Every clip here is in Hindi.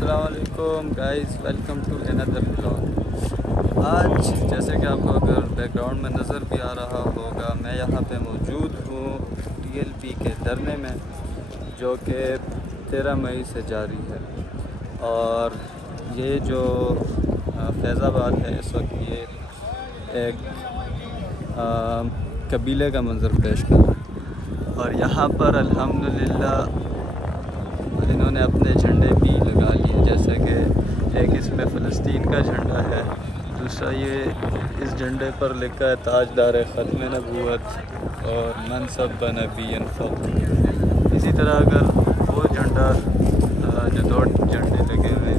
अस्सलाम वालेकुम guys, welcome to another blog. आज जैसे कि आपको अगर बैकग्राउंड में नज़र भी आ रहा होगा, मैं यहाँ पे मौजूद हूँ TLP के धरने में, जो कि 13 मई से जारी है। और ये जो फैज़ाबाद है, इस वक्त ये एक कबीले का मंजर पेश कर रहा है। और यहाँ पर अल्हम्दुलिल्लाह इन्होंने अपने झंडे भी लगा लिए, जैसे कि एक इसमें फ़लस्तीन का झंडा है, दूसरा ये इस झंडे पर लिखा है ताजदार ख़त्म नबूवत और मनसब नबीयन फ़ौक़। इसी तरह अगर वो झंडा जो दो झंडे लगे हुए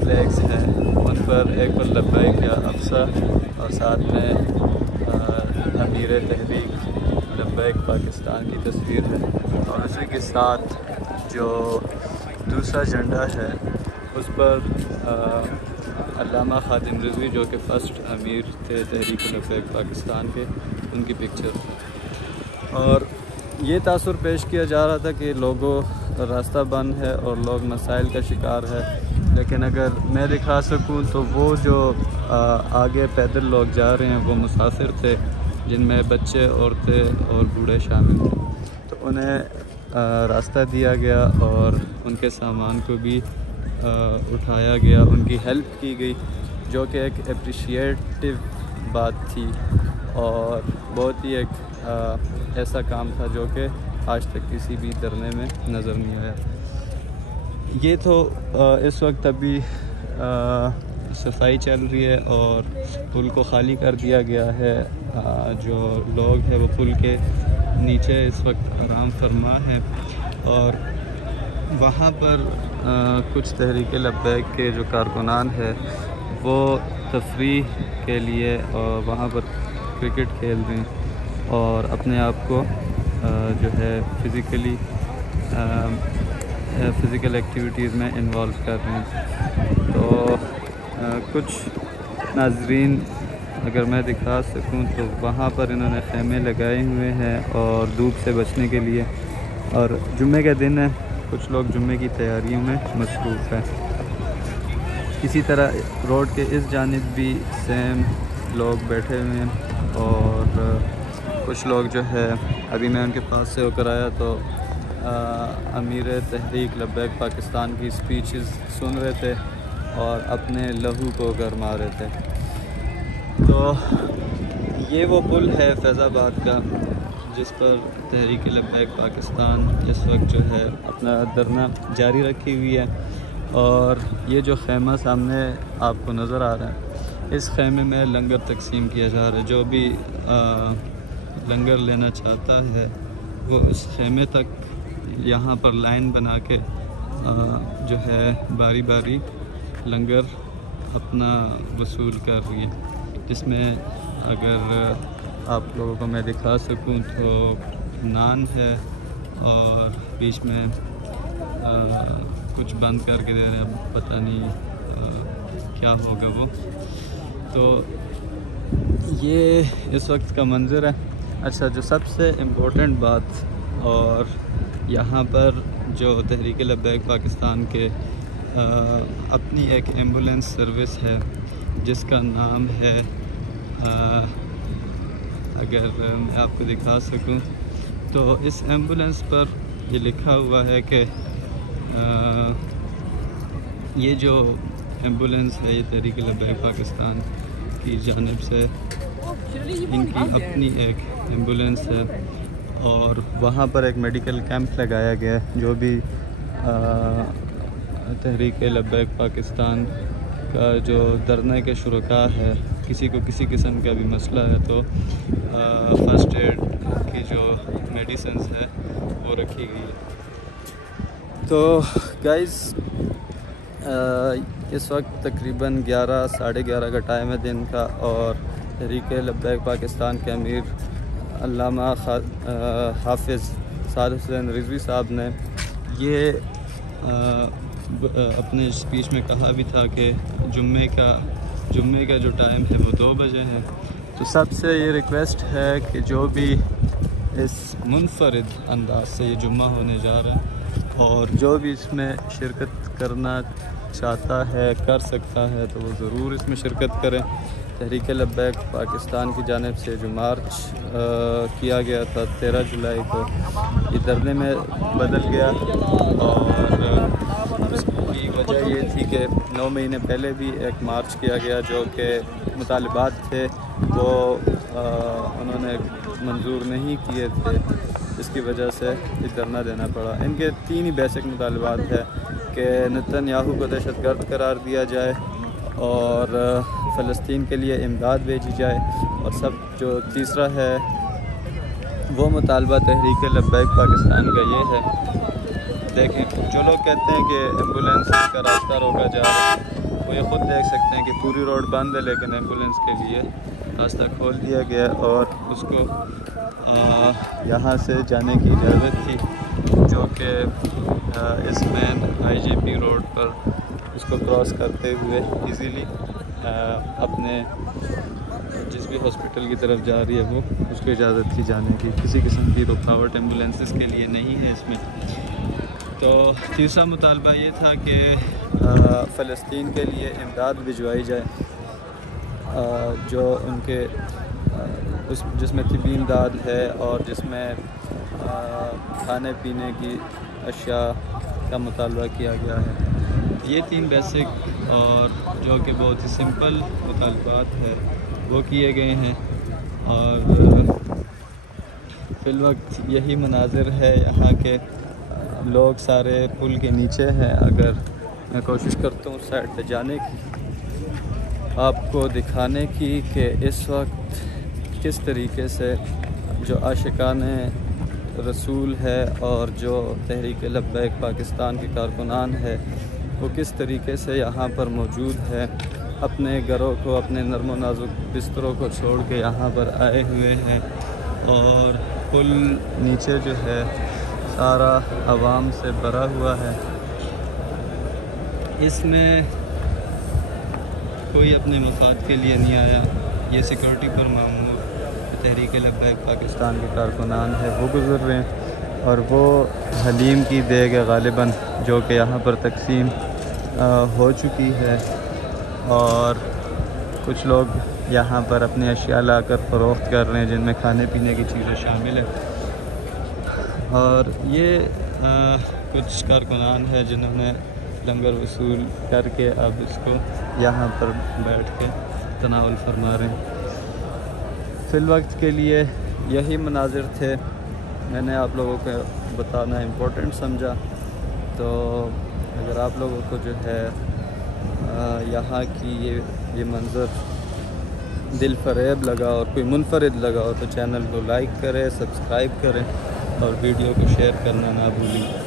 फ्लैग्स हैं, उन पर एक पर लब्बैक या अफ़सा और साथ में अमीर तहरीक लब्बैक पाकिस्तान की तस्वीर है। और उसी के साथ जो दूसरा झंडा है उस पर अल्लामा ख़ादिम रिज़वी, जो कि फ़र्स्ट अमीर थे तहरीक लब्बैक पाकिस्तान के, उनकी पिक्चर। और ये तासुर पेश किया जा रहा था कि लोगों रास्ता बंद है और लोग मसाइल का शिकार है, लेकिन अगर मैं दिखा सकूं तो वो जो आगे पैदल लोग जा रहे हैं वो मुसाफिर थे, जिनमें बच्चे, औरतें और बूढ़े शामिल थे। तो उन्हें रास्ता दिया गया और उनके सामान को भी उठाया गया, उनकी हेल्प की गई, जो कि एक अप्रिशिएटिव बात थी और बहुत ही एक ऐसा काम था जो कि आज तक किसी भी धरने में नज़र नहीं आया। ये तो इस वक्त अभी सफाई चल रही है और पुल को खाली कर दिया गया है। जो लोग हैं वो पुल के नीचे इस वक्त आराम फरमा है और वहाँ पर कुछ तहरीक लब्बैक के जो कारकुनान है वो तफरीह के लिए और वहाँ पर क्रिकेट खेल रहे हैं और अपने आप को जो है फ़िज़िकल एक्टिविटीज़ में इन्वॉल्व कर रहे हैं। तो कुछ नाज़रीन अगर मैं दिखा सकूं तो वहाँ पर इन्होंने खेमे लगाए हुए हैं और धूप से बचने के लिए। और जुम्मे का दिन है, कुछ लोग जुम्मे की तैयारियों में मसरूफ़ हैं। इसी तरह रोड के इस जानिब भी सेम लोग बैठे हुए हैं और कुछ लोग जो है, अभी मैं उनके पास से होकर आया तो अमीर तहरीक लब्बैक पाकिस्तान की स्पीचेस सुन रहे थे और अपने लहू को गरमा रहे थे। तो ये वो पुल है फैज़ाबाद का जिस पर तहरीक लब्बैक पाकिस्तान इस वक्त जो है अपना धरना जारी रखी हुई है। और ये जो खेमा सामने आपको नज़र आ रहा है, इस खेमे में लंगर तकसीम किया जा रहा है। जो भी लंगर लेना चाहता है वो इस खेमे तक यहाँ पर लाइन बना के जो है बारी बारी लंगर अपना वसूल कर रही है, जिसमें अगर आप लोगों को मैं दिखा सकूं तो नान है और बीच में कुछ बंद करके दे रहे हैं, पता नहीं क्या होगा वो। तो ये इस वक्त का मंज़र है। अच्छा, जो सबसे इम्पोर्टेंट बात, और यहाँ पर जो तहरीक लब्बैक पाकिस्तान के अपनी एक एम्बुलेंस सर्विस है जिसका नाम है, अगर मैं आपको दिखा सकूं तो इस एम्बुलेंस पर ये लिखा हुआ है कि ये जो एम्बुलेंस है ये तहरीक लब्बैक पाकिस्तान की जानिब से इनकी अपनी एक एम्बुलेंस है। और वहाँ पर एक मेडिकल कैंप लगाया गया है। जो भी तहरीक लब्बैक पाकिस्तान का जो धरने के शुरका है, किसी को किसी किस्म का भी मसला है तो फ़र्स्ट एड की जो मेडिसिन्स है वो रखी गई है। तो गाइस, इस वक्त तकरीबन 11 साढ़े 11 का टाइम है दिन का और तहरीक लब्बैक पाकिस्तान के अमीर अल्लामा हाफिज़ साद हुसैन रिज़वी साहब ने ये अपने स्पीच में कहा भी था कि जुम्मे का जो टाइम है वो 2 बजे है। तो सबसे ये रिक्वेस्ट है कि जो भी इस मुनफरिद अंदाज से ये जुम्मा होने जा रहा है और जो भी इसमें शिरकत करना चाहता है कर सकता है, तो वो ज़रूर इसमें शिरकत करें। तहरीक लब्बैक पाकिस्तान की जानिब से जो मार्च किया गया था 13 जुलाई को, ये धरने में बदल गया और उसकी वजह ये थी कि 9 महीने पहले भी एक मार्च किया गया जो कि मुतालबात थे वो उन्होंने मंजूर नहीं किए थे, इसकी वजह से ये धरना देना पड़ा। इनके 3 ही बेसिक मुतालबात है कि नेतन्याहू को दहशतगर्द करार दिया जाए और फ़लस्तीन के लिए इमदाद भेजी जाए, और सब जो तीसरा है वो मुतालबा तहरीक लब्बैक पाकिस्तान का ये है। देखें, जो लोग कहते हैं कि एम्बुलेंस का रास्ता रोका जा रहा है, वो ये ख़ुद देख सकते हैं कि पूरी रोड बंद है, लेकिन एम्बुलेंस के लिए रास्ता खोल दिया गया और उसको यहाँ से जाने की इजाज़त थी, जो कि इस मेन IGP रोड पर उसको क्रॉस करते हुए इजीली अपने जिस भी हॉस्पिटल की तरफ जा रही है वो उसको इजाज़त थी जाने की। किसी किस्म की रुकावट एम्बुलेंसेस के लिए नहीं है इसमें। तो तीसरा मुतालबा ये था कि फ़लस्तीन के लिए इमदाद भिजवाई जाए, जो उनके उस जिसमें तिबी इमदाद है और जिसमें खाने पीने की अशिया का मुतालबा किया गया है। ये 3 बेसिक और जो कि बहुत ही सिंपल मुतालबात है वो किए गए हैं, और फ़िलवक्त यही मनाजिर है यहाँ के। लोग सारे पुल के नीचे हैं। अगर मैं कोशिश करता हूँ साइड पे जाने की, आपको दिखाने की कि इस वक्त किस तरीके से जो आशिकाने रसूल है और जो तहरीक लब्बैक पाकिस्तान के कारकुनान है वो किस तरीके से यहाँ पर मौजूद है, अपने घरों को, अपने नर्म व नाजुक बिस्तरों को छोड़ के यहाँ पर आए हुए हैं। और पुल नीचे जो है सारा आवाम से भरा हुआ है, इसमें कोई अपने मफाद के लिए नहीं आया। ये सिक्योरिटी पर मामूर तहरीक लब्बैक पाकिस्तान के कारकुनान है वो गुज़र रहे हैं, और वो हलीम की देग है ग़ालिबन जो कि यहाँ पर तकसीम हो चुकी है, और कुछ लोग यहाँ पर अपने अशिया लाकर फ़रोख्त कर रहे हैं जिनमें खाने पीने की चीज़ें शामिल है। और ये कुछ कारकुनान है जिन्होंने लंगर वसूल करके अब इसको यहाँ पर बैठ के तनावल फरमा रहे हैं। फ़िलवक्त के लिए यही मनाजिर थे, मैंने आप लोगों को बताना इम्पोर्टेंट समझा। तो अगर आप लोगों को जो है यहाँ की ये मंज़र दिल फरेब लगा और कोई मुनफरिद लगा हो तो चैनल को लाइक करें, सब्सक्राइब करें और वीडियो को शेयर करना ना भूलें।